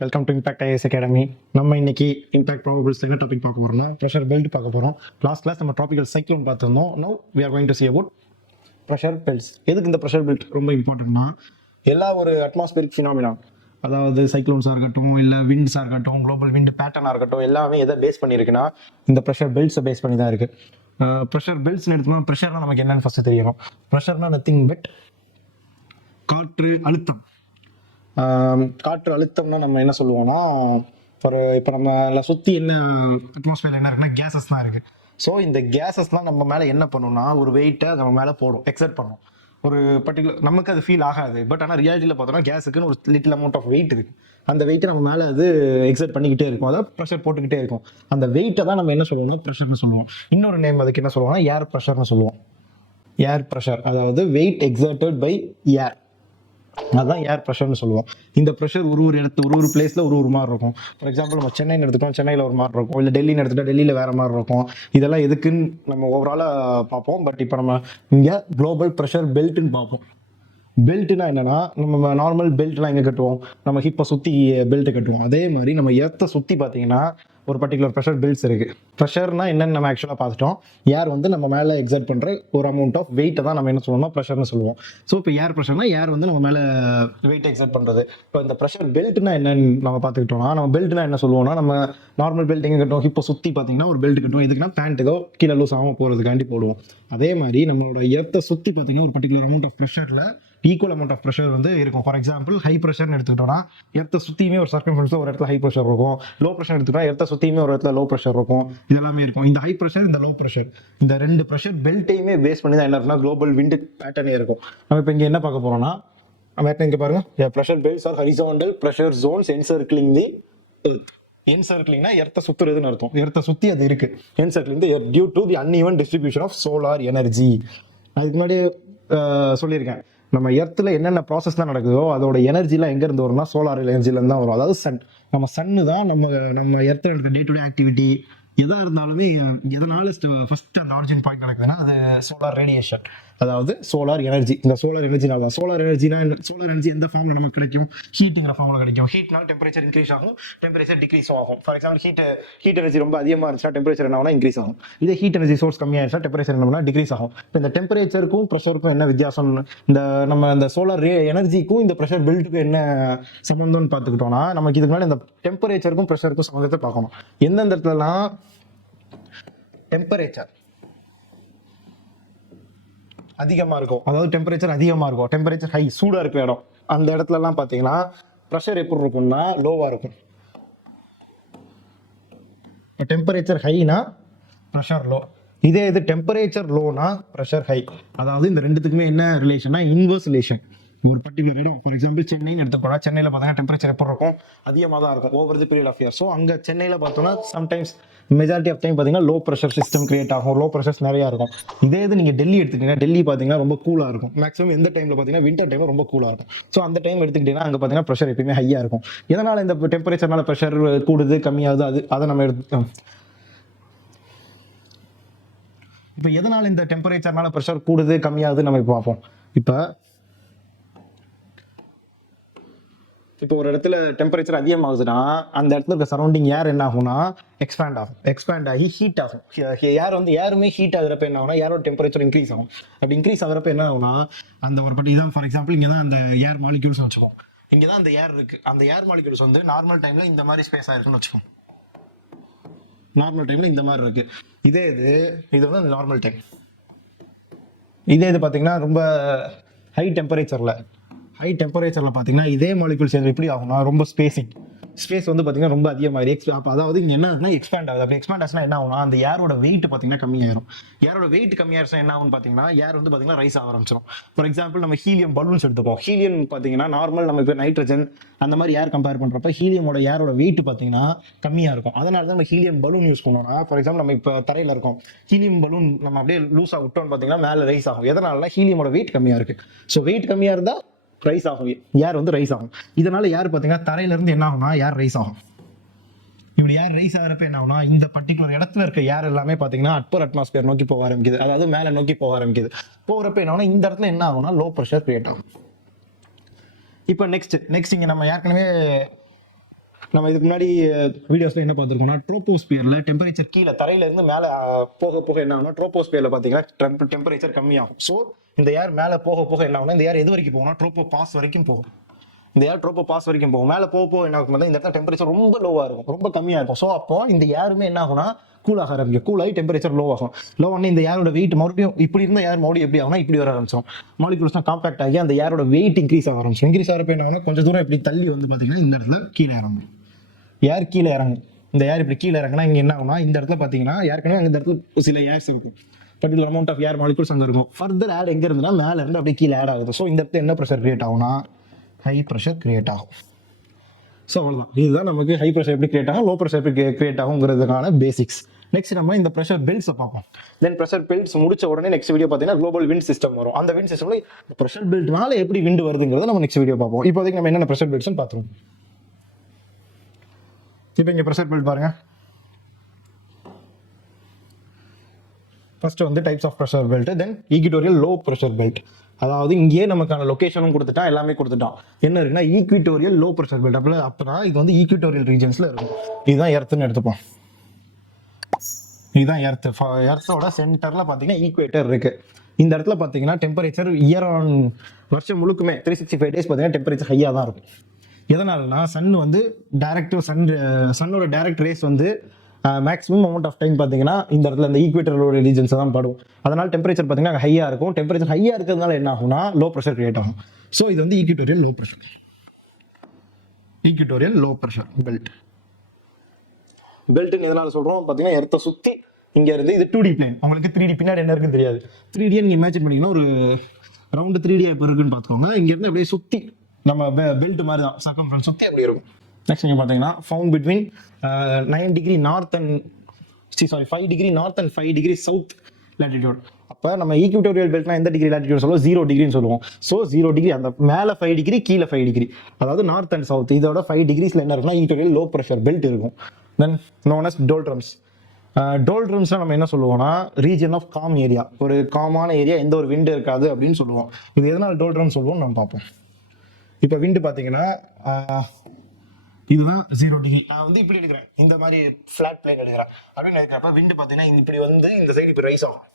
Welcome to impact IS academy. நம்ம இன்னைக்கு impact probables topic பார்க்க போறோம்னா ப்ரெஷர் பெல்ட் பார்க்க போறோம். லாஸ்ட் கிளாஸ் நம்ம ட்ராபிக்கல் சைக்ளோன் பார்த்துருந்தோம். Now we are going to see about pressure belts. எதுக்கு இந்த ப்ரெஷர் பெல்ட் ரொம்ப இம்பார்ட்டன்ட்னா, எல்லா ஒரு அட்மாஸ்பியரிக் ஃபினாமினா, அதாவது சைக்ளோன்ஸாக இருக்கட்டும், இல்லை விண்ட்ஸாக இருக்கட்டும், குளோபல் விண்ட் பேட்டர்னாக இருக்கட்டும், எல்லாமே எதை பேஸ் பண்ணியிருக்குன்னா இந்த ப்ரெஷர் பெல்ட்ஸை பேஸ் பண்ணி தான் இருக்குது. ப்ரெஷர் பெல்ட்ஸ்னு எடுத்தோம்னா ப்ரெஷர்னா நமக்கு என்னன்னு ஃபஸ்ட்டு தெரியணும். ப்ரெஷர்னா நத்திங் பட் காற்று அழுத்தம். காற்று அழுத்தம்னா நம்ம என்ன சொல்லுவோம்னா, இப்போ நம்ம சுற்றி என்ன அட்மாஸ்பியர் என்ன இருக்குன்னா கேஸஸ் தான் இருக்குது. ஸோ இந்த கேஸஸ்லாம் நம்ம மேலே என்ன பண்ணும்னா ஒரு வெயிட்டை நம்ம மேலே போடும், எக்ஸர்ட் பண்ணும். ஒரு பர்டிகுலர் நமக்கு அது ஃபீல் ஆகாது, பட் ஆனால் ரியாலிட்டியில் பார்த்தோம்னா கேஸுக்குன்னு ஒரு லிட்டில் அமௌண்ட் ஆஃப் வெயிட் இருக்குது. அந்த வெயிட்டை நம்ம மேலே அது எக்ஸர்ட் பண்ணிக்கிட்டே இருக்கும், அதாவது ப்ரெஷர் போட்டுக்கிட்டே இருக்கும். அந்த வெயிட்டை தான் நம்ம என்ன சொல்லுவோம்னா ப்ரெஷர்னு சொல்லுவோம். இன்னொரு நேம் அதுக்கு என்ன சொல்லுவோம்னா ஏர் ப்ரெஷர்னு சொல்லுவோம். ஏர் ப்ரெஷர், அதாவது வெயிட் எக்ஸர்டட் பை ஏர், அதுதான் ஏர் ப்ரெஷர்னு சொல்லுவோம். இந்த ப்ரெஷர் ஒரு இடத்து ஒரு பிளேஸில் ஒரு மாதிரி இருக்கும். ஃபார் எக்ஸாம்பிள் நம்ம சென்னைன்னு எடுத்துட்டோம், சென்னையில் ஒரு மாதிரி இருக்கும். இல்லை டெல்லின்னு எடுத்துட்டா டெல்லியில் வேறு மாதிரி இருக்கும். இதெல்லாம் எதுக்குன்னு நம்ம ஓவராலாக பார்ப்போம். பட் இப்போ நம்ம இங்கே குளோபல் ப்ரெஷர் பெல்ட்டுன்னு பார்ப்போம். பெல்ட்னா என்னன்னா, நம்ம நார்மல் பெல்ட்லாம் எங்கே கட்டுவோம், நம்ம ஹிப்பை சுற்றி பெல்ட்டை கட்டுவோம். அதே மாதிரி நம்ம எர்த்தை சுற்றி பார்த்தீங்கன்னா ஒரு பர்டிகுலர் ப்ரெஷர் பெல்ட்ஸ் இருக்குது. ப்ரெஷர்னா என்னென்னு நம்ம ஆக்சுவலாக பார்த்துட்டோம். ஏர் வந்து நம்ம மேலே எக்ஸர்ட் பண்ணுற ஒரு அமௌண்ட் ஆஃப் வெயிட்டை தான் நம்ம என்ன சொல்லுவோம்னா ப்ரெஷர்னு சொல்லுவோம். ஸோ இப்போ ஏர் ப்ரெஷர்னா ஏர் வந்து நம்ம மேலே வெயிட் எக்ஸர்ட் பண்ணுறது. இப்போ இந்த ப்ரெஷர் பெல்ட்னா என்னன்னு நம்ம பார்த்துக்கிட்டோம்னா, நம்ம பெல்ட்னா என்ன சொல்லுவோம்னா, நம்ம நார்மல் பெல்ட் எங்கே கட்டுவோம், ஹிப்பை சுற்றி பார்த்தீங்கன்னா ஒரு பெல்ட் கட்டுவோம். எதுக்குன்னா பேண்ட் ஏதோ கீழே லூஸ் ஆகாமல் போகிறதுக்காண்டி போடுவோம். அதே மாதிரி நம்மளோட எர்த்தை சுற்றி பார்த்தீங்கன்னா ஒரு பர்டிகுலர் அமௌண்ட் ஆஃப் ப்ரெஷரில் ஈக்குவல் அமௌண்ட் ஆஃப் ப்ரெஷர் வந்து இருக்கும். ஃபார் எக்ஸாம்பிள் ஹை ப்ரெஷர்னு எடுத்துக்கிட்டோம்னா எர்த்தை சுற்றியுமே ஒரு சர்க்கம்ஃபரன்ஸில் ஒரு இடத்துல ஹை ப்ரெஷர் இருக்கும். லோ ப்ரெஷர் எடுத்துக்கிட்டா எர்த்தை சுற்றியுமே ஒரு இடத்துல லோ ப்ரெஷர் இருக்கும். இதெல்லாமே இருக்கும். இந்த ஹை ப்ரெஷர், இந்த லோ ப்ரெஷர், இந்த ரெண்டு ப்ரெஷர் பெல்ட்டையுமே பேஸ் பண்ணி தான் என்ன இருக்குன்னா குளோபல் விண்ட் பேட்டர்னே இருக்கும். நம்ம இப்போ இங்கே என்ன பார்க்க போகிறோம்னா, நம்ம இங்கே பாருங்க, pressure belts are horizontal pressure zones encircling the earth. என்சர்க்லிங்னா எர்த்தை சுற்றுறதுன்னு அர்த்தம். எர்த்தை சுற்றி அது இருக்கு. Encircling the earth due to the uneven distribution of solar energy. அதுக்கு முன்னாடி சொல்லியிருக்கேன், நம்ம எர்த்தில் என்னென்ன ப்ராசஸ்லாம் நடக்குதோ அதோட எனர்ஜிலாம் எங்கேருந்து வரும்னா சோலார் எனர்ஜிலேருந்து தான் வரும். அதாவது சன், நம்ம சன்னு தான் நம்ம எர்த்தில் நடக்கிற டே டு டே ஆக்டிவிட்டி எதாக இருந்தாலுமே எதனால ஃபர்ஸ்ட் அந்த ஆரிஜின் பாயிண்ட் நடக்குதுன்னா அது சோலார் ரேடியேஷன், அதாவது சோலார் எனர்ஜி. இந்த சோலார் எனர்ஜினால தான். சோலார் எனர்ஜி எந்த ஃபார்மில் நமக்கு கிடைக்கும், ஹீட்டுங்கிற ஃபார்மில் கிடைக்கும். ஹீட்னால டெம்பரேச்சர் இன்க்ரீஸ் ஆகும், டெம்பரேச்சர் டிக்ரீஸ் ஆகும். ஃபார் எக்ஸாம்பிள் ஹீட் எனர்ஜி ரொம்ப அதிகமாக இருந்துச்சுன்னா டெம்பரேச்சர் என்ன ஆகும்னா இன்க்ரீஸ் ஆகும். இதே ஹீட் எனர்ஜி சோர்ஸ் கம்மியாக இருந்துச்சுன்னா டெம்பரேச்சர் என்ன டிக்ரீஸ் ஆகும். இப்போ இந்த டெம்பரேச்சருக்கும் ப்ரெஷருக்கும் என்ன வித்தியாசம், இந்த சோலார் எனர்ஜிக்கும் இந்த ப்ரெஷர் பெல்ட்டுக்கும் என்ன சம்மந்தம்னு பார்த்துக்கிட்டோம்னா, நமக்கு இதுக்கு முன்னாடி இந்த டெம்பரேச்சருக்கும் ப்ரெஷருக்கும் சம்மந்தத்தை பார்க்கணும். எந்தெந்த இடத்துலலாம் டெம்பரேச்சர் அதிகமாக இருக்கும், அதாவது டெம்பரேச்சர் அதிகமாக இருக்கும், டெம்பரேச்சர் ஹை, சூடாக இருக்கிற இடம், அந்த இடத்துலலாம் பார்த்தீங்கன்னா ப்ரெஷர் எப்படி இருக்கும்னா லோவாக இருக்கும். டெம்பரேச்சர் ஹைனா ப்ரெஷர் லோ. இதே இது டெம்பரேச்சர் லோனா ப்ரெஷர் ஹை. அதாவது இந்த ரெண்டுத்துக்குமே என்ன ரிலேஷன்னா இன்வர்ஸ் ரிலேஷன். ஒரு பர்டிகுலர் இடம், ஃபார் எக்ஸாம்பிள் சென்னைன்னு எடுத்துக்கோனா, சென்னையில் பார்த்தீங்கன்னா டெம்பரேச்சர் எப்படி இருக்கும், அதிகமாக தான் இருக்கும் over the period of year. So அங்கே சென்னையில் பார்த்தோம்னா சம்டைம்ஸ் மெஜாரிட்டி ஆஃப் டைம் பார்த்தீங்கன்னா லோ ப்ரெஷர் சிஸ்டம் கிரியேட் ஆகும், லோ ப்ரெஷர்ஸ் நிறையா இருக்கும். இதே இது நீங்கள் டெல்லி எடுத்துக்கிட்டீங்கன்னா, டெல்லி பார்த்தீங்கன்னா ரொம்ப கூலாக இருக்கும். மேக்ஸிமம் எந்த டைமில் பார்த்தீங்கன்னா வின்டர் டைமில் ரொம்ப கூலாக இருக்கும். ஸோ அந்த டைம் எடுத்துக்கிட்டிங்கன்னா அங்கே பார்த்தீங்கன்னா ப்ரெஷர் எப்பயுமே ஹையாக இருக்கும். எதனால் இந்த டெம்பரேச்சர்னால ப்ரெஷர் கூடுது கம்மியாகுது, அதை நம்ம எடுத்து இப்போ எதனால் இந்த டெம்பரேச்சர்னால ப்ரெஷர் கூடுது கம்மியாகுது நம்ம இப்போ பார்ப்போம். இப்போ ஒரு இடத்துல டெம்பரேச்சர் அதிகமாகுதுன்னா அந்த இடத்துல இருக்க சரௌண்டிங் ஏர் என்ன ஆகும்னா எக்ஸ்பேண்ட் ஆகி ஹீட் ஆகும். ஏர் வந்து ஏருமே ஹீட் ஆகுறப்ப என்ன ஆகும்னா ஏரோட டெம்பரேச்சர் இன்க்ரீஸ் ஆகும். அப்படி இன்க்ரீஸ் ஆகுறப்ப என்ன ஆகும்னா அந்த ஒரு பட் இதான் ஃபார் எக்ஸாம்பிள் இங்கே தான் அந்த ஏர் மாலிக்யூல்ஸ் வச்சுக்கோம். இங்கே தான் அந்த ஏர் இருக்கு. அந்த ஏர் மாலிக்யூல்ஸ் வந்து நார்மல் டைம்ல இந்த மாதிரி ஸ்பேஸ் ஆயிருக்குன்னு வச்சுக்கோம். நார்மல் டைம்ல இந்த மாதிரி இருக்கு. இது வந்து நார்மல் டைம். இதே இது பார்த்தீங்கன்னா ரொம்ப ஹை டெம்பரேச்சரில் பார்த்தீங்கன்னா இதே மாலிகுல்ஸ் எப்படி ஆகும்னா ரொம்ப ஸ்பேஸ் வந்து பார்த்தீங்கன்னா ரொம்ப அதிகமாக அப்போ அதாவது இங்கே என்ன ஆகுதுன்னா எக்ஸ்பேண்ட் ஆகுது. அப்படி எக்ஸ்பேண்ட் ஆச்சுன்னா என்ன ஆகும்னா அந்த ஏரோட வெயிட் பார்த்தீங்கன்னா கம்மியாயிரும். ஏரோட வெயிட் கம்மியாயிருச்சுன்னா என்ன ஆகும்னு பார்த்தீங்கன்னா ஏர் வந்து பார்த்தீங்கன்னா ரைஸ் ஆக ஆரம்பிச்சிடும். ஃபார் எக்ஸாம்பிள் நம்ம ஹீலியம் பலூன்ஸ் எடுத்துப்போம். ஹீலியம் பார்த்தீங்கன்னா நார்மல் நம்ம இப்போ நைட்ரஜன் அந்த மாதிரி ஏர் கம்பேர் பண்ணுறப்ப ஏரோட வெயிட் பார்த்தீங்கன்னா கம்மியாக இருக்கும். அதனால தான் நம்ம ஹீலியம் பலூன் யூஸ் பண்ணோம்னா, ஃபார் எக்ஸாம்பிள் நம்ம இப்போ தரையில் இருக்கோம், ஹீலியம் பலூன் நம்ம அப்படியே லூஸாக விட்டோம்னு பார்த்தீங்கன்னா மேலே ரைஸ் ஆகும். எதனால ஹீலியமோட வெயிட் கம்மியாக இருக்கு. ஸோ வெயிட் கம்மியாக இருந்தால் ரைஸ் ஆகும், ஏர் வந்து ரைஸ் ஆகும். இதனால ஏர் பார்த்தீங்கன்னா தரையிலேருந்து என்ன ஆகும்னா ஏர் ரைஸ் ஆகும். இப்படி ஏர் ரைஸ் ஆகிறப்ப என்ன ஆகும்னா இந்த பர்டிகுலர் இடத்துல இருக்க ஏர் எல்லாமே பார்த்தீங்கன்னா அப்பர் அட்மாஸ்பியர் நோக்கி போக ஆரம்பிக்குது, அதாவது மேலே நோக்கி போக ஆரம்பிக்குது. போகிறப்ப என்ன ஆகும்னா இந்த இடத்துல என்ன ஆகும்னா லோ ப்ரெஷர் கிரியேட் ஆகும். இப்போ நெக்ஸ்ட் இங்கே நம்ம ஏற்கனவே நம்ம இதுக்கு முன்னாடி வீடியோஸ்ல என்ன பார்த்துருக்கோம்னா ட்ரோபோஸ்பியர்ல டெம்பரேச்சர் கீழே தரையில இருந்து மேலே போக போக என்ன ஆகும்னா ட்ரோபோஸ்பியர்ல பார்த்தீங்கன்னா டெம்பரேச்சர் கம்மியாகும். ஸோ இந்த ஏர் மேலே போக போக என்ன ஆகும்னா இந்த ஏர் எது வரைக்கும் போகும்னா ட்ரோபோ பாஸ் வரைக்கும் போகும். இந்த ஏர் ட்ரோப்போ பாஸ் வரைக்கும் போகும். மேலே போக போக என்ன ஆகும், இந்த இடத்துல டெம்பரேச்சர் ரொம்ப லோவாக இருக்கும், ரொம்ப கம்மியாக இருக்கும். ஸோ அப்போ இந்த ஏருமே என்ன ஆகும்னா கூலாக ஆரம்பிக்கும். கூலாகி டெம்பரேச்சர் லோ ஆகும். லோ ஆனே இந்த ஏரோட வெயிட் மறுபடியும் இப்படி இருந்த ஏர் மறுபடியும் எப்படி ஆகும்னா இப்படி வர ஆரம்பிச்சிடும். மாலிகுல்ஸ்லாம் காம்பாக்ட் ஆகி அந்த ஏரோட வெயிட் இன்க்ரீஸ் ஆக ஆரம்பிச்சிடும். இன்க்ரீஸ் ஆகிறப்ப என்ன ஆகும்னா கொஞ்சம் தூரம் இப்படி தள்ளி வந்து பார்த்தீங்கன்னா இந்த இடத்துல கீழே இறங்கும். ஏர் கீழே இறங்கும். இந்த ஏர் இப்படி கீழே இறங்கினா இங்கே என்ன ஆகும்னா இந்த இடத்துல பார்த்தீங்கன்னா ஏற்கனவே இந்த இடத்துல சில ஏர்ஸ் இருக்கும், particular amount of air molecules அங்கே இருக்கும். ஃபர்தர் ஆட் எங்கே இருந்துன்னா மேலே இருந்து அப்படியே கீழே ஆட் ஆகுது. ஸோ இந்த இடத்துல என்ன ப்ரெஷர் கிரியேட் ஆகும்னா ஹை ப்ரெஷர் கிரியேட் ஆகும். ஸோ அவ்வளோதான். இதுதான் நமக்கு ஹை ப்ரெஷர் எப்படி கிரியேட் ஆகும், லோ ப்ரெஷர் எப்படி கிரியேட் ஆகுங்கிறதுக்கான பேசிக்ஸ். நெக்ஸ்ட் நம்ம இந்த ப்ரெஷர் பெல்ட்ஸை பார்ப்போம். தென் ப்ரெஷர் பெல்ட்ஸ் முடிச்ச உடனே நெக்ஸ்ட் வீடியோ பார்த்தீங்கன்னா குளோபல் விண்ட் சிஸ்டம் வரும். அந்த விண்ட் சிஸ்டம்ல ப்ரெஷர் பெல்ட்னால எப்படி விண்ட் வருதுங்கிறத நம்ம நெக்ஸ்ட் வீடியோ பார்ப்போம். இப்போதைக்கு நம்ம என்னென்ன ப்ரெஷர் பெல்ட்ஸ்னு பார்த்துருவோம். இப்போ இங்கே ப்ரெஷர் பெல்ட் பாருங்க. ஃபர்ஸ்ட் வந்து types of pressure belt, then equatorial low pressure belt. அதாவது இங்கேயே நமக்கான லொகேஷனும் கொடுத்துட்டான், எல்லாமே கொடுத்துட்டான். என்ன இருக்குன்னா ஈக்விட்டோரியல் லோ ப்ரெஷர் பெல்ட். அப்படின்னா இது வந்து ஈக்விட்டோரியல் ரீஜன்ஸ்ல இருக்கும். இதுதான் எர்த்துன்னு எடுத்துப்போம். இதுதான் எர்த். எர்த்தோட சென்டர்ல பார்த்தீங்கன்னா ஈக்குவேட்டர் இருக்கு. இந்த இடத்துல பார்த்தீங்கன்னா டெம்பரேச்சர் இயர் ஆன் வருஷம் முழுக்குமே 365 டேஸ் பார்த்தீங்கன்னா டெம்பரேச்சர் ஹையாக தான் இருக்கும். எதனாலனா சன் வந்து சன்னோட டைரக்ட் ரேஸ் வந்து மேக்ஸிமம் அமௌண்ட் ஆஃப் டைம் பார்த்தீங்கன்னா இந்த இடத்துல இந்த ஈக்குவேட்டரோட ரீஜன்ஸ் தான் படும். அதனால டெம்பரேச்சர் பார்த்தீங்கன்னா ஹையாக இருக்கும். டெம்பரேச்சர் ஹையாக இருக்கிறதுனால என்ன ஆகும்னா லோ ப்ரெஷர் கிரியேட் ஆகும். ஸோ இது வந்து equatorial low pressure. Equatorial low pressure belt. பெல்ட்னு எதனால சொல்கிறோம் பார்த்தீங்கன்னா எர்த்தை சுற்றி இங்கே இருந்து இது 2D பிளேன். உங்களுக்கு 3D பின்னாடி என்ன இருக்குன்னு தெரியாது. 3D நீங்கள் இமேஜின் பண்ணிங்கன்னா ஒரு ரவுண்டு 3D இப்போ இருக்குன்னு பார்த்துக்கோங்க. இங்கேருந்து அப்படியே சுற்றி நம்ம பெல்ட் மாதிரி தான் சர்க்கம்ஃபரன்ஸ் சுற்றி அப்படி இருக்கும். நெக்ஸ்ட் நீங்கள் பார்த்தீங்கன்னா found between 9 degree north and 5 degree north and 5 degree south latitude. அப்போ நம்ம ஈக்விட்டோரியல் பெல்ட்னா எந்த டிகிரி லேட்டிடியூட் சொல்லுவோம்? 0 டிகிரின்னு சொல்லுவோம். ஸோ 0 டிகிரி அந்த மேலே 5 டிகிரி கீழே 5 டிகிரி, அதாவது நார்த் அண்ட் சவுத். இதோட 5 டிகிரிஸில் என்ன இருக்குன்னா ஈக்விட்டோரியல் லோ ப்ரெஷர் பெல்ட் இருக்கும். தென் நோன் அஸ் டோல்ட்ரம்ஸ். டோல்ட்ரம்ஸ்ல நம்ம என்ன சொல்லுவோம்னா ரீஜன் ஆஃப் காம் ஏரியா, ஒரு காமான ஏரியா, எந்த ஒரு விண்டு இருக்காது அப்படின்னு சொல்லுவோம். இது எதனால் டோல்ட்ரம் சொல்லுவோம் நம்ம பார்ப்போம். இப்போ விண்டு பார்த்தீங்கன்னா இதுதான் 0 டிகிரி. நான் வந்து இப்படி எடுக்கிறேன், இந்த மாதிரி ஃபிளாட் பிளேன் எடுக்கிறேன் அப்படின்னு எடுக்கிறப்ப விண்டு பார்த்தீங்கன்னா இப்படி வந்து இந்த சைடு இப்படி ரைஸ் ஆகும்.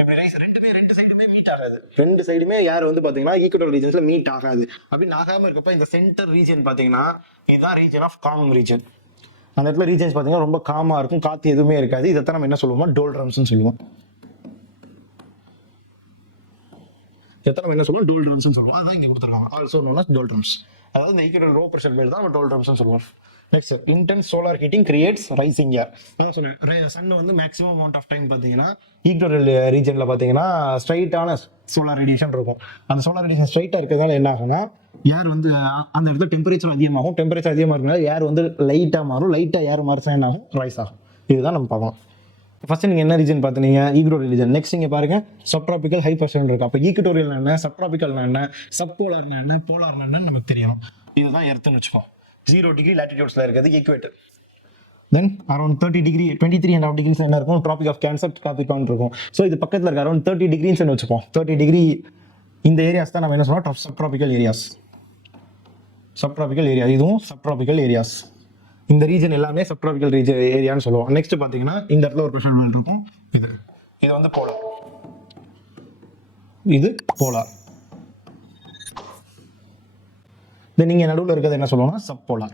இப்படி ரைஸ் ரெண்டு சைடுமே மீட் ஆகாது. ரெண்டு சைடுமே யார் வந்து பார்த்தீங்கன்னா ஈக்குவட்டல் ரீஜன்ஸ்ல மீட் ஆகாது. அப்படின்னு ஆகாம இருக்கப்ப இந்த சென்டர் ரீஜன் பார்த்தீங்கன்னா இதுதான் ரீஜன் ஆஃப் காம் ரீஜன். அந்த இடத்துல ரீஜன்ஸ் பார்த்தீங்கன்னா ரொம்ப காமா இருக்கும், காற்று எதுவுமே இருக்காது. இதைத்தான் நம்ம என்ன சொல்லுவோம்னா டோல்ட்ரம்ஸ்னு சொல்லுவோம். இதைத்தான் நம்ம என்ன சொல்லுவோம்? டோல்ட்ரம்ஸ்னு சொல்லுவோம். அதான் இங்கே கொடுத்துருக்காங்க. Also known as doldrums. அதாவது இந்த ஈக்குவல் லோ ப்ரெஷர் பெல்ட் தான் நம்ம டோல்ட்ரம்ஸ்னு சொல்லுவோம். Next intense solar heating creates rising air. நான் சொன்னேன் சன் வந்து மேக்ஸிமம் அமௌண்ட் ஆஃப் டைம் பார்த்தீங்கன்னா ஈக்குவல் ரீஜனில் பார்த்தீங்கன்னா ஸ்ட்ரைட்டான சோலார் ரேடியேஷன் இருக்கும். அந்த சோலார் ரேடியேஷன் ஸ்ட்ரைட்டாக இருக்கிறதுனால என்ன ஆகும்னா ஏர் வந்து அந்த இடத்துல டெம்பரேச்சர் அதிகமாகும். டெம்பரேச்சர் அதிகமாக இருக்கிறதுனால ஏர் வந்து லைட்டாக மாறும். லைட்டாக ஏர் மாறிச்சா என்ன ஆகும்? ரைஸ் ஆகும். இதுதான் நம்ம பார்க்கலாம். ஃபர்ஸ்ட் நீங்கள் என்ன ரீஜன் பார்த்தீங்க? Equatorial region. நெக்ஸ்ட் நீங்கள் பாருங்க சப்ட்ராபிக்கல் ஹை ப்ரெஷர் இருக்கு. அப்போ ஈக்குவட்டோரியல் என்ன, சப்ட்ராபிக்கல்னா என்ன, சப்போலார்னா என்ன, போலார்னா என்னன்னு நமக்கு தெரியணும். இதுதான் எர்த்துன்னு வச்சுக்கோம். 0 டிகிரி லேட்டிடியூட்ஸ்ல இருக்கிறது ஈக்குவேட்டர். தென் அரௌண்ட் 30 டிகிரி 23.5 டிகிரிஸ் என்ன இருக்கும்? ட்ராபிக் ஆஃப் கேன்சர் காப்பிகான் இருக்கும். ஸோ இது பக்கத்தில் இருக்க அரௌண்ட் 30 டிகிரின்னு வச்சுப்போம். 30 டிகிரி இந்த ஏரியாஸ் தான் நம்ம என்ன சொல்லுவோம்? Subtropical areas. சப்ட்ராபிக்கல் ஏரியா, இதுவும் சப்ட்ராபிக்கல் ஏரியாஸ். இந்த ரீஜன் எல்லாமே சப்ட்ராபிக்கல் ரீஜன் ஏரியான்னு சொல்லுவோம். நெக்ஸ்ட் பார்த்தீங்கன்னா இந்த இடத்துல ஒரு ப்ரெஷர் பெல்ட் இருக்கும். இது வந்து போலார். இது போலார். நீங்க நடுவில் இருக்கிறது என்ன சொல்லுவோம்னா சப் போலார்.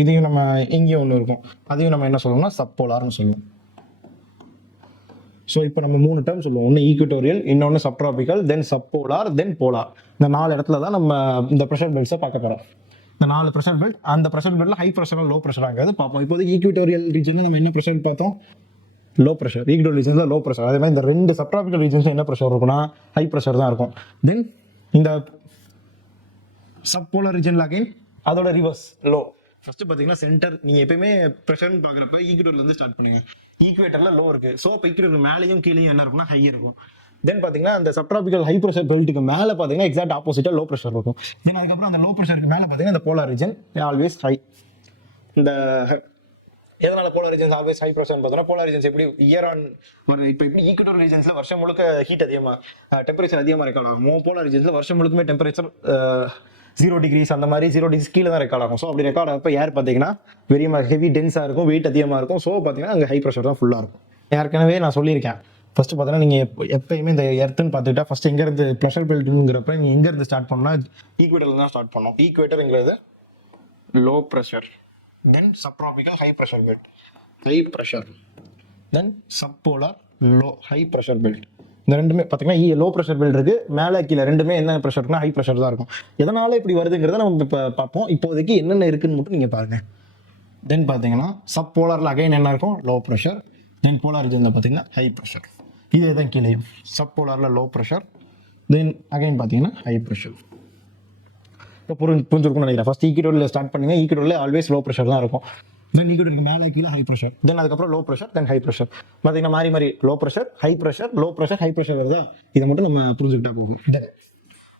இதையும் நம்ம இங்கேயும் ஒன்று இருக்கும், அதையும் நம்ம என்ன சொல்லுவோம்னா சப் போலார்னு சொல்லுவோம். ஸோ இப்போ நம்ம 3 டேர்ம் சொல்லுவோம். ஒன்று ஈக்குவட்டோரியல், இன்னொன்று சப்ட்ராபிக்கல், தென் சப் போலார், தென் போலார். இந்த 4 இடத்துல தான் நம்ம இந்த ப்ரெஷர் பெல்ட்ஸை பார்க்க போகிறோம். இந்த 4 ப்ரெஷர் பெல்ட், அந்த ப்ரெஷர் பெல்ட்ல ஹை ப்ரெஷராக லோ ப்ரெஷராங்கிறது பார்ப்போம். இப்போது ஈக்குவட்டோரியல் ரீஜனில் நம்ம என்ன ப்ரெஷர் பார்த்தோம்? Low pressure. ஈக்குவட்டோரியல் ரீஜன்ஸில் லோ ப்ரெஷர். அதே மாதிரி இந்த 2 சப்ட்ராபிக்கல் ரீஜன்ஸ் என்ன ப்ரெஷர் இருக்குன்னா ஹை ப்ரெஷர் தான் இருக்கும். தென் இந்த சப் போலார் ரீஜன்ல அகைன் அதோட ரிவர்ஸ் லோ. ஃபர்ஸ்ட் பார்த்தீங்கன்னா சென்டர், நீங்கள் எப்பயுமே ப்ரெஷர்னு பார்க்குறப்ப ஈக்குவேட்டர்லேருந்து ஸ்டார்ட் பண்ணுங்க. ஈக்குவேட்டரில் லோ இருக்குது. ஸோ இப்போ ஈக்குவேட்டர் மேலேயும் கீழேயும் என்ன இருக்குன்னா ஹை இருக்கும். தென் பார்த்தீங்கன்னா அந்த சப்ட்ராபிக்கல் ஹை ப்ரெஷர் பெல்ட்டுக்கு மேலே பார்த்தீங்கன்னா எக்ஸாக்ட் ஆப்போசிட்டாக லோ ப்ரெஷர் இருக்கும். தென் அதுக்கப்புறம் அந்த லோ ப்ரெஷருக்கு மேலே பார்த்தீங்கன்னா இந்த போலார் ரீஜன் ஆல்வேஸ் ஹை. இந்த எதனால polar regions always high pressure பார்த்தோம்னா போலார் ரீஜன்ஸ் எப்படி இயர் ஆன் இப்போ எப்படி ஈக்குவட்டோரியல் ரீஜன்ஸில் வருஷம் முழுக்க ஹீட் அதிகமாக டெம்பரேச்சர் அதிகமாக ரெக்கார்ட் ஆகும். போலார் ரீஜன்ஸில் வருஷம் முழுக்குமே டெம்பரேச்சர் 0 degrees அந்த மாதிரி 0 degrees கீழே தான் ரெக்கார்ட் ஆகும். ஸோ அப்படி ரெக்கார்ட் ஆகப்போ ஏர் பார்த்தீங்கன்னா வெரி ஹெவி டென்ஸாக இருக்கும், வெயிட் அதிகமாக இருக்கும். ஸோ பார்த்தீங்கன்னா அங்கே ஹை ப்ரெஷர் தான் ஃபுல்லாக இருக்கும். ஏற்கனவே நான் சொல்லியிருக்கேன், ஃபஸ்ட்டு பார்த்தீங்கன்னா நீங்கள் எப்பயுமே இந்த எர்த்துன்னு பார்த்துக்கிட்டா ஃபஸ்ட்டு எங்கேருந்து ப்ரெஷர் பெல்ட்டுங்கிறப்ப நீங்கள் எங்கேருந்து ஸ்டார்ட் பண்ணால் ஈக்குவேட்டரில் தான் ஸ்டார்ட் பண்ணோம். ஈக்குவேட்டருங்கிறது low pressure, then subtropical high pressure belt, high pressure, then subpolar low high pressure belt. இந்த ரெண்டுமே பார்த்தீங்கன்னா லோ ப்ரெஷர் பெல்ட் இருக்குது, மேலே கீழே ரெண்டுமே என்ன ப்ரெஷர்னா ஹை ப்ரெஷர் தான் இருக்கும். எதனால இப்படி வருதுங்கிறத நம்ம இப்போ பார்ப்போம். இப்போதைக்கு என்னென்ன இருக்குன்னு மட்டும் நீங்கள் பாருங்கள். தென் பார்த்தீங்கன்னா சப் போலாரில் அகைன் என்ன இருக்கும், லோ ப்ரெஷர். தென் போலார் ரீஜனில் பார்த்தீங்கன்னா ஹை ப்ரெஷர். இதே தான் கீழேயும் சப் போலாரில் லோ ப்ரெஷர், தென் அகைன் பார்த்தீங்கன்னா ஹை ப்ரெஷர். இப்போ புரிஞ்சிருக்கும்னு நினைக்கிறேன். ஃபஸ்ட் ஈக்குவேட்டரில் ஸ்டார்ட் பண்ணுங்க, ஈக்குவேட்டரில் ஆல்வேஸ் லோ ப்ரெஷர் தான் இருக்கும். தென் ஈக்குவேட்டருக்கு மேலே கீழே ஹை ப்ரெஷர், தென் அதுக்கப்புறம் low pressure, then high pressure. பார்த்தீங்கன்னா மாறி low pressure, high pressure, low pressure, high pressure வருதா, இதை மட்டும் நம்ம புரிஞ்சுக்கிட்டா போகும். தென்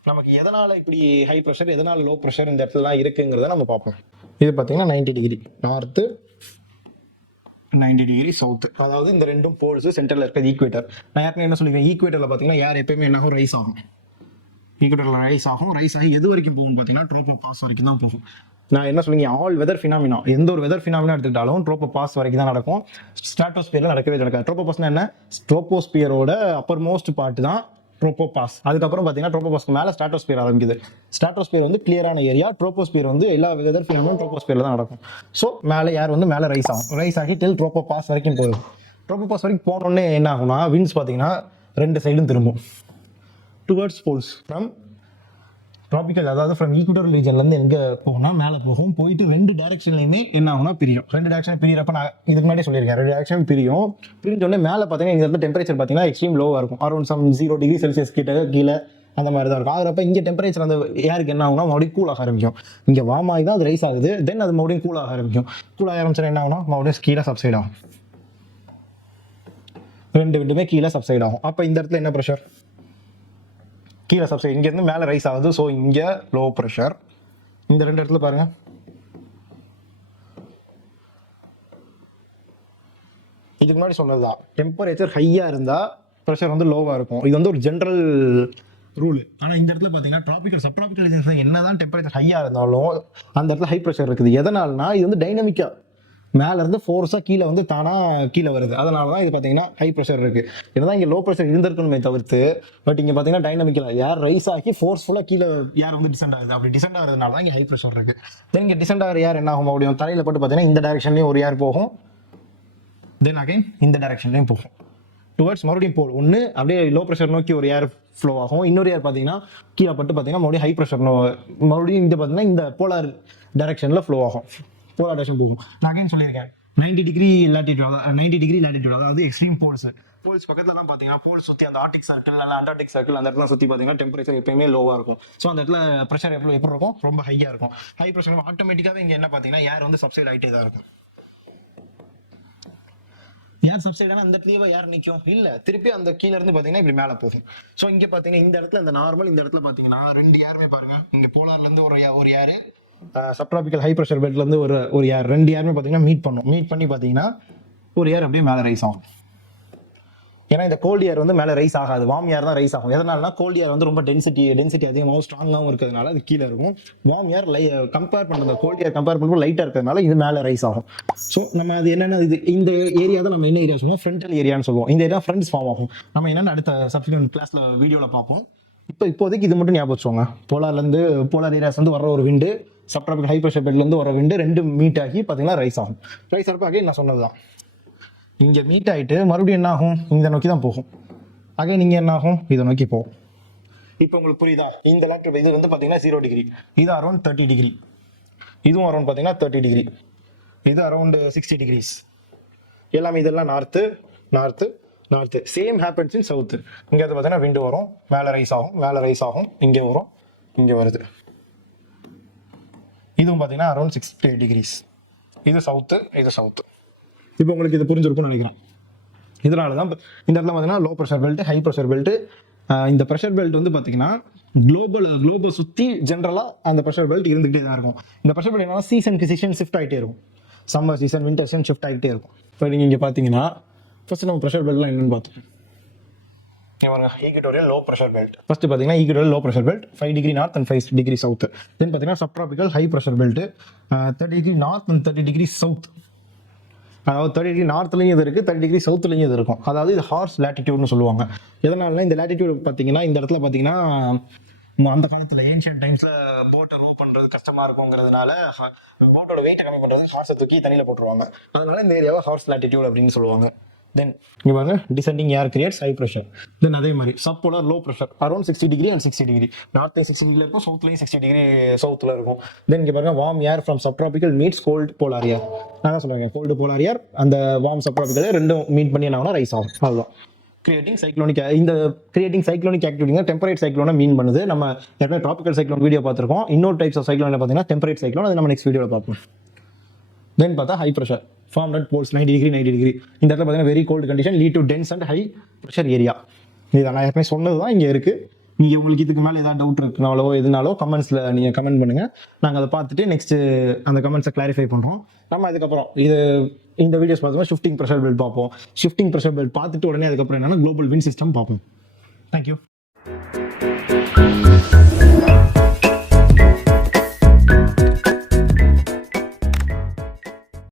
நமக்கு எதனால் இப்படி ஹை ப்ரெஷர், எதனால் லோ ப்ரெஷர் இந்த இடத்துலலாம் இருக்குங்கிறத நம்ம பார்ப்போம். இது பார்த்தீங்கன்னா 90 டிகிரி நார்த்து, 90 டிகிரி சவுத்து, அதாவது இந்த ரெண்டும் போல்ஸ் சென்டரில் இருக்கிறது ஈக்குவேட்டர். நான் யாருக்குன்னு என்ன சொல்லியிருக்கேன், ஈக்குவேட்டரில் பார்த்தீங்கன்னா ஏர் எப்பயுமே என்ன ஆகும், ரைஸ் ஆகும். ஈக்குவேட்டரில் ரைஸ் ஆகும், ரைஸ் ஆகி எது வரைக்கும் போகும் பார்த்தீங்கன்னா ட்ரோபோ பாஸ் வரைக்கும் தான் போகும். நான் என்ன சொல்லுங்க, ஆல் வெதர் ஃபினாமினா, எந்த ஒரு வெதர் ஃபினாமினா எடுத்துக்கிட்டாலும் ட்ரோபோ பாஸ் வரைக்கும் தான் நடக்கும். ஸ்ட்ராட்டோஸ்பியரில் நடக்காது. ட்ரோபோ பாஸ்னா என்ன, ட்ரோபோஸ்பியரோட அப்பர் மோஸ்ட் பார்ட் தான் ட்ரோபோ பாஸ். அதுக்கப்புறம் பார்த்தீங்கன்னா ட்ரோபோ பாஸ்க்கு மேலே ஸ்ட்ராட்டோஸ்பியர் ஆரம்பிக்குது. ஸ்ட்ராட்டோஸ்பியர் வந்து கிளியரான ஏரியா, ட்ரோபோஸ்பியர் வந்து எல்லா வெதர் ஃபினாமினா ட்ரோபோஸ்பியரில் தான் நடக்கும். ஸோ மேலே ஏர் வந்து மேலே ரைஸ் ஆகும், ரைஸ் ஆகி டில் ட்ரோபோ பாஸ் வரைக்கும் போகுது. ட்ரோபோ பாஸ் வரைக்கும் போனோடனே என்ன ஆகும்னா, விண்ட்ஸ் பார்த்தீங்கன்னா ரெண்டு சைடும் திரும்பும் டுவர்ட்ஸ் போல்ஸ். ஃப்ரம் ட்ராபிக்கல், அதாவது ஃப்ரம் ஈக்குவட்டர் ரீஜன்லேருந்து எங்கே போகும்னா மேலே போகும், போயிட்டு ரெண்டு டேரக்ஷன்லையுமே என்ன ஆகும்னா பிரியும். ரெண்டு டேரக்ஷன் பிரியறப்ப நான் இதுக்கு முன்னாடி சொல்லியிருக்கேன், ரெண்டு டேரக்ஷன் பிரியும். பிரிஞ்சோடனே மேலே பார்த்தீங்கன்னா இந்த இடத்துல டெம்பரேச்சர் பார்த்தீங்கன்னா எக்ஸ்ட்ரீம் லோவாக இருக்கும், அரௌண்ட் 0 degrees கிட்ட கீழே அந்த மாதிரி தான் இருக்கும். ஆகிறப்ப இங்கே டெம்பரேச்சர் அந்த ஏருக்கு என்ன ஆகுனா மறுபடியும் கூல் ஆக ஆரம்பிக்கும். இங்கே வார்ம் ஆகி தான் அது ரைஸ் ஆகுது, தென் அது மறுபடியும் கூல் ஆக ஆரம்பிக்கும். கூல் ஆக ஆரம்பிச்சா என்ன ஆகுனா மறுபடியும் கீழே சப்சைட் ஆகும், ரெண்டுமே கீழே சப்சைட் ஆகும். அப்போ இந்த இடத்துல என்ன ப்ரெஷர், கீழே சப்சைட், இங்கேருந்து மேலே ரைஸ் ஆகுது. ஸோ இங்கே லோ ப்ரெஷர். இந்த ரெண்டு இடத்துல பாருங்க, இதுக்கு முன்னாடி சொன்னதுதான், டெம்பரேச்சர் ஹையாக இருந்தால் ப்ரெஷர் வந்து லோவாக இருக்கும். இது வந்து ஒரு ஜென்ரல் ரூல். ஆனால் இந்த இடத்துல பார்த்தீங்கன்னா ட்ராபிக்கல் சப்ட்ராபிக்கல் ரீஜன்ஸ் என்னதான் டெம்பரேச்சர் ஹையாக இருந்தாலும் அந்த இடத்துல ஹை ப்ரெஷர் இருக்குது. எதனால்னா இது வந்து டைனமிக்காக மேலேருந்து ஃபோர்ஸாக கீழே வந்து தானாக கீழே வருது. அதனால தான் இது பார்த்தீங்கன்னா ஹை ப்ரெஷர் இருக்குது. என்னதான் இங்கே லோ ப்ரெஷர் இருந்திருக்கணுமே தவிர்த்து, பட் இங்கே பார்த்தீங்கன்னா டைனமிக்கலாக ஏர் ரைஸ் ஆகி ஃபோர்ஸ்ஃபுல்லாக கீழே ஏர் வந்து டிசெண்ட் ஆகுது. அப்படி டிசெண்ட் ஆகிறதுனால தான் இங்கே ஹை ப்ரெஷர் இருக்குது. தென் இங்கே டிசெண்ட் ஆகிற ஏர் என்ன ஆகும், அப்படியும் தரையில் போட்டு பார்த்தீங்கன்னா இந்த டைரக்ஷன்லேயும் ஒரு ஏர் போகும், தென் அகைன் இந்த டைரக்ஷன்லேயும் போகும் டுவர்ட்ஸ் மறுபடியும் போல். ஒன்று அப்படியே லோ ப்ரெஷர் நோக்கி ஒரு ஏர் ஃப்ளோ ஆகும், இன்னொரு ஏர் பார்த்தீங்கன்னா கீழே பட்டு பார்த்தீங்கன்னா மறுபடியும் ஹை ப்ரெஷர் மறுபடியும் இந்த பார்த்தீங்கன்னா இந்த போலார் டைரக்ஷனில் ஃப்ளோ ஆகும், போலார் டைரக்ஷன் போகும். நான் அகைன் சொல்லியிருக்கேன் 90 டிகிரி லேட்டிடியூட், 90 டிகிரி லேட்டிடியூட், அதாவது எக்ஸ்ட்ரீம் போல்ஸ். போல்ஸ் பக்கத்தில் தான் பார்த்தீங்கன்னா போல்ஸ் சுற்றி அந்த ஆர்டிக் சர்க்கிள் இல்லை அண்டார்டிக் சர்க்கிள் அந்த இடத்துல சுற்றி பார்த்தீங்கன்னா டெம்பரேச்சர் எப்பயுமே லோவாக இருக்கும். ஸோ அந்த இடத்துல ப்ரெஷர் எப்படி இருக்கும், ரொம்ப ஹையாக இருக்கும். ஹை ப்ரெஷர் ஆட்டோமேட்டிக்காகவே இங்கே என்ன பார்த்தீங்கன்னா ஏர் வந்து சப்சைட் ஆகிட்டே தான் இருக்கும். ஏர் சப்சைட் ஆனால் அந்த இடத்துல ஏர் நிற்கும் இல்லை, திருப்பி அந்த கீழே இருந்து பார்த்தீங்கன்னா இப்படி மேலே போகும். ஸோ இங்கே பார்த்தீங்கன்னா இந்த இடத்துல இந்த நார்மல், இந்த இடத்துல பார்த்தீங்கன்னா ரெண்டு ஏருமே பாருங்க, இங்கே போலார்லேருந்து ஒரு ஏர், சப்ட்ராபிக்கல் ஹை ப்ரெஷர் பெல்ட்லேருந்து ஒரு ஏர், ரெண்டு ஏருமே பார்த்தீங்கன்னா மீட் பண்ணி பார்த்தீங்கன்னா ஒரு ஏர் அப்படியே மேலே ரைஸ் ஆகும். ஏன்னா இந்த கோல்டு ஏர் வந்து மேலே ரைஸ் ஆகாது, வார்ம் ஏர் தான் ரைஸ் ஆகும். எதனாலனா கோல்டு ஏர் வந்து ரொம்ப டென்சிட்டி அதிகமாகவும் ஸ்ட்ராங்காகவும் இருக்கிறதுனால அது கீழே இருக்கும். வார்ம் ஏர் கம்பேர் பண்ணுறது, கோல்டு ஏர் கம்பேர் பண்ணும்போது லைட்டாக இருக்கிறதுனால இது மேலே ரைஸ் ஆகும். ஸோ நம்ம அது என்னென்ன, இது இந்த ஏரியா தான் நம்ம என்ன ஏரியா சொல்லுவோம், ஃப்ரண்டல் ஏரியான்னு சொல்லுவோம். இந்த ஏரியா ஃப்ரண்ட்ஸ் ஃபார்ம் ஆகும். நம்ம என்னென்ன அடுத்த சப்சிக்வெண்ட் கிளாஸில் வீடியோவில் பார்ப்போம். இப்போதைக்கு இது மட்டும் ஞாபகம் வச்சுக்கோங்க. போலார் ஏரியாஸ் வந்து வர ஒரு விண்டு, சப்ட்ராபிக்கல் ஹை ப்ரெஷர் பெல்ட்லேருந்து வர விண்டு ரெண்டு மீட் ஆகி பார்த்தீங்கன்னா ரைஸ் ஆகும். ரைஸ் ஆகிறப்ப அகைன் நான் சொன்னது தான், இங்கே மீட் ஆகிட்டு மறுபடியும் என்ன ஆகும், இதை நோக்கி தான் போகும். அகைன் நீங்கள் என்ன ஆகும், இதை நோக்கி போகும். இப்போ உங்களுக்கு புரியுதா, இந்த லேப்டாப் இது வந்து பார்த்தீங்கன்னா 0 டிகிரி, இது அரௌண்ட் 30 டிகிரி, இதுவும் அரௌண்ட் பார்த்தீங்கன்னா 30 டிகிரி, இது அரௌண்ட் 60 டிகிரிஸ். எல்லாமே இதெல்லாம் north. Same happens in south. இங்கே வந்து பார்த்தீங்கன்னா விண்டு வரும், மேலே ரைஸ் ஆகும், இங்கே வரும், இங்கே வருது. இதுவும் பார்த்தீங்கன்னா அரௌண்ட் 60 டிகிரிஸ். இது சவுத்து. இப்போ உங்களுக்கு இது புரிஞ்சிருக்கும்னு நினைக்கிறேன். இதனால தான் இந்த இடத்துல பார்த்தீங்கன்னா low pressure belt, high pressure belt. இந்த ப்ரெஷர் பெல்ட் வந்து பார்த்தீங்கன்னா குளோபல் சுற்றி ஜென்ரலாக அந்த ப்ரெஷர் பெல்ட் இருந்துகிட்டே தான் இருக்கும். இந்த ப்ரெஷர் பெல்ட் என்னன்னா சீசன் ஷிஃப்ட் ஆகிட்டே இருக்கும். Summer season, winter season shift ஆகிட்டே இருக்கும். இப்போ நீங்கள் இங்கே பார்த்தீங்கன்னா ஃபர்ஸ்ட் நம்ம ப்ரெஷர் பெல்ட்லாம் என்னென்னு பார்த்தோம். Equatorial low pressure belt. First பார்த்தீங்கன்னா equatorial low pressure belt 5 degree north and 5 degree south. Then பார்த்தீங்கன்னா subtropical high pressure belt 30 degree north and 30 degree south. அதாவது 30 டிகிரி நார்த்லையும் இது இருக்குது, 30 டிகிரி சவுத்துலையும் இது இருக்கும். அதாவது இது ஹார்ஸ் லேட்டிடியூட்னு சொல்லுவாங்க. எதனால இந்த லேட்டிடியூட் பார்த்தீங்கன்னா இந்த இடத்துல பார்த்தீங்கன்னா அந்த காலத்தில் ஏன்ஷியன் டைம்ஸில் போட்டை மூவ் பண்ணுறது கஷ்டமாக இருக்குங்கிறதுனால போட்டோட வெயிட்டை கம்மி பண்ணுறது ஹார்ஸை தூக்கி தண்ணியில் போட்டுருவாங்க. அதனால இந்த ஏரியாவை ஹார்ஸ் லேட்டிடியூட் அப்படின்னு சொல்லுவாங்க. தென் இங்கே பாருங்க descending air creates high pressure. Then அதே மாதிரி subpolar low pressure around 60 degree and 60 degree நார்த்லையும் 60 டிகிரியில் இருக்கும், சவுத்லையும் 60 டிகிரி சவுத்தில் இருக்கும். தென் இங்கே பாருங்க warm air from subtropical meets cold polar air. நான் தான் சொல்லுவேன் கோல்டு போலார் ஏர் அந்த வார்ம் சப்ட்ராபிக்கல் ரெண்டும் மீட் பண்ணி என்ன ரைஸ் ஆகும். அவ்வளோதான். Creating cyclonic. இந்த கிரியேட்டிங் சைக்ளோனிக் ஆக்டிவிட்டிங்க டெம்பரேட் சைக்ளோனை மீன் பண்ணுது. நம்ம ஏற்கனவே ட்ராபிக்கல் சைக்ளோன் வீடியோ பார்த்துருக்கோம். இன்னொரு டைப்ஸ் ஆஃப் சைக்ளோனில் பார்த்தீங்கன்னா டெம்பரேட் சைக்ளோன், அது நம்ம நெக்ஸ்ட் வீடியோவில் பார்ப்போம். தென் பார்த்தா high pressure form at poles 90 degree 90 degree. இந்த இடத்துல பார்த்தீங்கன்னா very cold condition lead to dense and high pressure area. இதை நான் ஏற்கனவே சொன்னது தான் இங்கே இருக்குது. நீங்கள் உங்களுக்கு இதுக்கு மேலே ஏதாவது டவுட் இருக்குனாலோ எதுனாலோ கமெண்ட்ஸில் நீங்கள் கமெண்ட் பண்ணுங்கள். நாங்கள் அதை பார்த்துட்டு நெக்ஸ்ட்டு அந்த கமெண்ட்ஸை கிளாரிஃபை பண்ணுறோம். நம்ம அதுக்கப்புறம் இந்த வீடியோஸ் பார்த்தோம்னா ஷிஃப்டிங் ப்ரெஷர் பெல்ட் பார்ப்போம். ஷிஃப்டிங் ப்ரெஷர் பெல்ட் பார்த்துட்டு உடனே அதுக்கப்புறம் என்னென்னா குளோபல் விண்ட் சிஸ்டம் பார்ப்போம். தேங்க்யூ.